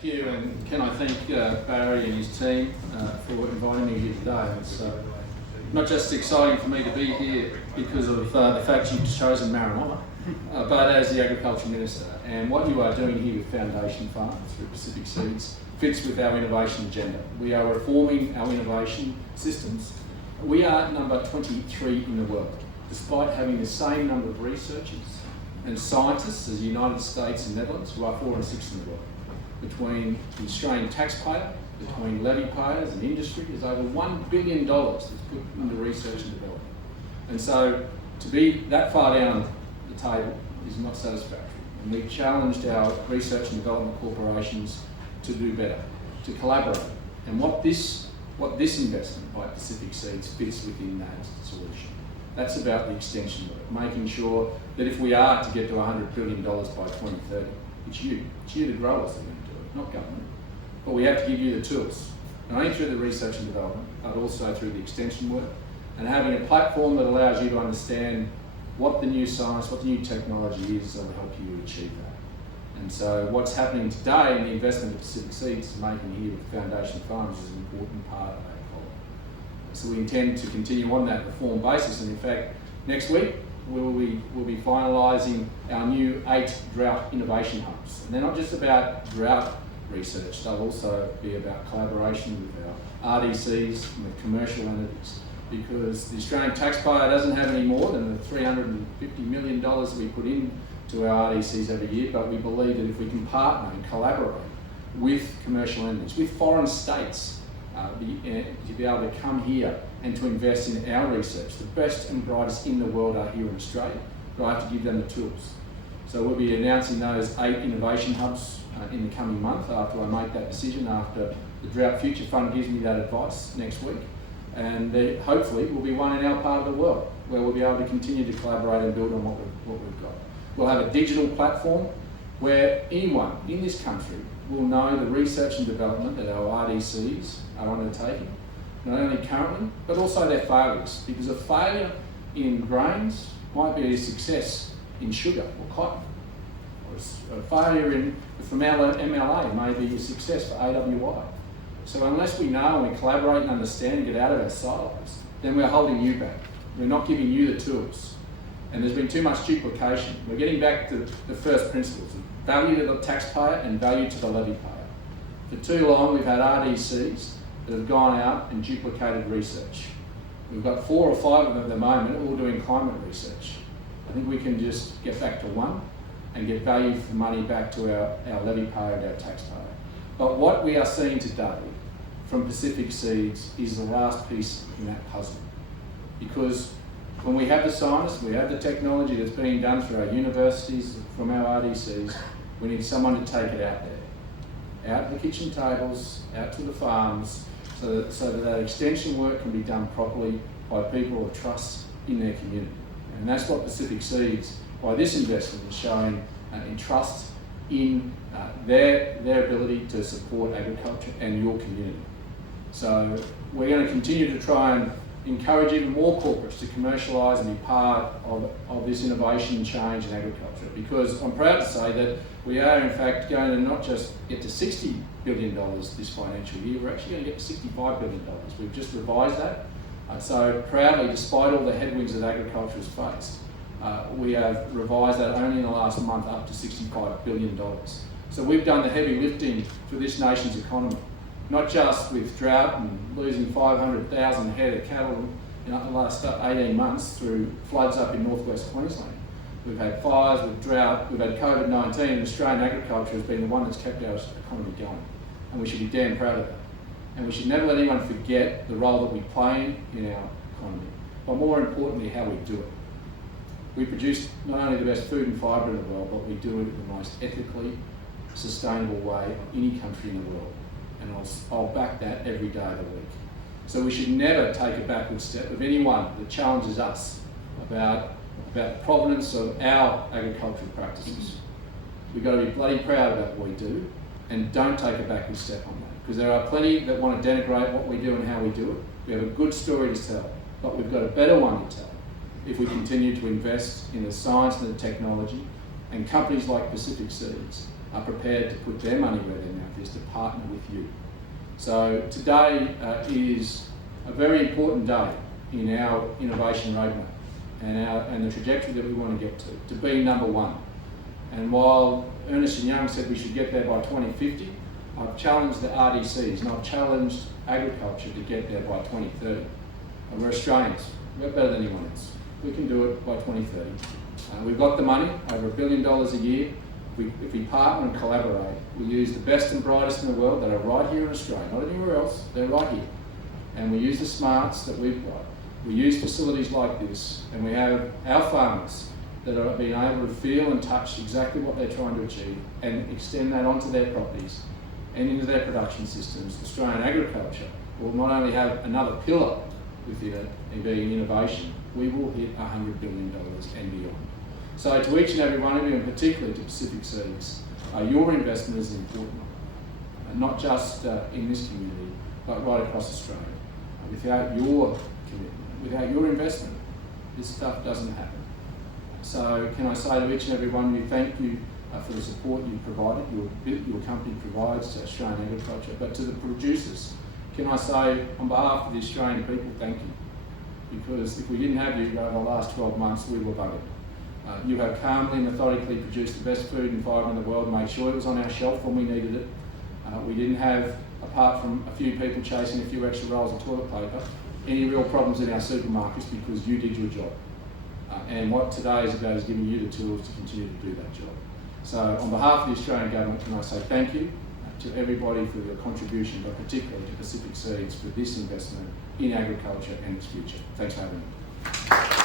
Thank you, and can I thank Barry and his team for inviting me here today. It's not just exciting for me to be here because of the fact you've chosen Maranoa, but as the Agriculture Minister. And what you are doing here with Foundation Farms through Pacific Seeds fits with our innovation agenda. We are reforming our innovation systems. We are number 23 in the world, despite having the same number of researchers and scientists as the United States and Netherlands, who are 4 and 6 in the world. Between the Australian taxpayer, between levy payers and industry, there's over $1 billion that's put into research and development. And so to be that far down the table is not satisfactory. And we've challenged our research and development corporations to do better, to collaborate. And what this investment by Pacific Seeds fits within that solution. That's about the extension work, making sure that if we are to get to $100 billion by 2030, it's you, the growers that are going to do it, not government. But we have to give you the tools, not only through the research and development, but also through the extension work, and having a platform that allows you to understand what the new science, what the new technology is that will help you achieve that. And so what's happening today in the investment that Pacific Seeds is making here with Foundation Farms is an important part of that problem. So we intend to continue on that reform basis, and in fact, next week we'll be finalising our new 8 drought innovation hubs. And they're not just about drought research, they'll also be about collaboration with our RDCs and with commercial entities, because the Australian taxpayer doesn't have any more than the $350 million we put into our RDCs every year, but we believe that if we can partner and collaborate with commercial entities, with foreign states, to be able to come here and to invest in our research. The best and brightest in the world are here in Australia, but I have to give them the tools. So we'll be announcing those 8 innovation hubs in the coming month after I make that decision, after the Drought Future Fund gives me that advice next week. And there, hopefully will be one in our part of the world where we'll be able to continue to collaborate and build on what we've got. We'll have a digital platform where anyone in this country will know the research and development that our RDCs are undertaking, not only currently, but also their failures. Because a failure in grains might be a success in sugar or cotton, or a failure from MLA may be a success for AWI. So unless we know and we collaborate and understand and get out of our silos, then we're holding you back. We're not giving you the tools. And there's been too much duplication. We're getting back to the first principles of value to the taxpayer and value to the levy payer. For too long, we've had RDCs that have gone out and duplicated research. We've got 4 or 5 of them at the moment, all doing climate research. I think we can just get back to one and get value for money back to our levy payer and our taxpayer. But what we are seeing today from Pacific Seeds is the last piece in that puzzle. Because when we have the science, we have the technology that's being done through our universities, from our RDCs, we need someone to take it out there. Out to the kitchen tables, out to the farms, so that extension work can be done properly by people of trust in their community. And that's what Pacific Seeds, by this investment, is showing in trust in their ability to support agriculture and your community. So we're going to continue to try and encourage even more corporates to commercialise and be part of this innovation and change in agriculture, because I'm proud to say that we are in fact going to not just get to $60 billion this financial year, we're actually going to get to $65 billion. We've just revised that. So proudly, despite all the headwinds that agriculture has faced, we have revised that only in the last month up to $65 billion. So we've done the heavy lifting for this nation's economy, not just with drought and losing 500,000 head of cattle in the last 18 months through floods up in northwest Queensland. We've had fires, with drought, we've had COVID-19, and Australian agriculture has been the one that's kept our economy going. And we should be damn proud of that. And we should never let anyone forget the role that we play in our economy, but more importantly, how we do it. We produce not only the best food and fibre in the world, but we do it in the most ethically sustainable way of any country in the world. And I'll back that every day of the week. So we should never take a backward step of anyone that challenges us about the provenance of our agricultural practices. We've got to be bloody proud about what we do, and don't take a backward step on that. Because there are plenty that want to denigrate what we do and how we do it. We have a good story to tell, but we've got a better one to tell if we continue to invest in the science and the technology, and companies like Pacific Seeds are prepared to put their money where their mouth is to partner with you. So today is a very important day in our innovation roadmap and the trajectory that we want to get to be number one. And while Ernst & Young said we should get there by 2050, I've challenged the RDCs and I've challenged agriculture to get there by 2030. And we're Australians, we're better than anyone else. We can do it by 2030. We've got the money, over $1 billion a year. If we partner and collaborate, we use the best and brightest in the world that are right here in Australia, not anywhere else, they're right here. And we use the smarts that we've got. We use facilities like this, and we have our farmers that are being able to feel and touch exactly what they're trying to achieve and extend that onto their properties and into their production systems. Australian agriculture will not only have another pillar within it in being innovation, we will hit $100 billion and beyond. So to each and every one of you, and particularly to Pacific Seeds, your investment is important, not just in this community, but right across Australia. Without your commitment, without your investment, this stuff doesn't happen. So can I say to each and every one of you, thank you for the support you provided, your company provides to Australian agriculture, but to the producers, can I say on behalf of the Australian people, thank you. Because if we didn't have you over the last 12 months, we were buggered. You have calmly and methodically produced the best food and fibre in the world, made sure it was on our shelf when we needed it. We didn't have, apart from a few people chasing a few extra rolls of toilet paper, any real problems in our supermarkets because you did your job. And what today is about is giving you the tools to continue to do that job. So on behalf of the Australian Government, can I say thank you to everybody for their contribution, but particularly to Pacific Seeds for this investment in agriculture and its future. Thanks for having me.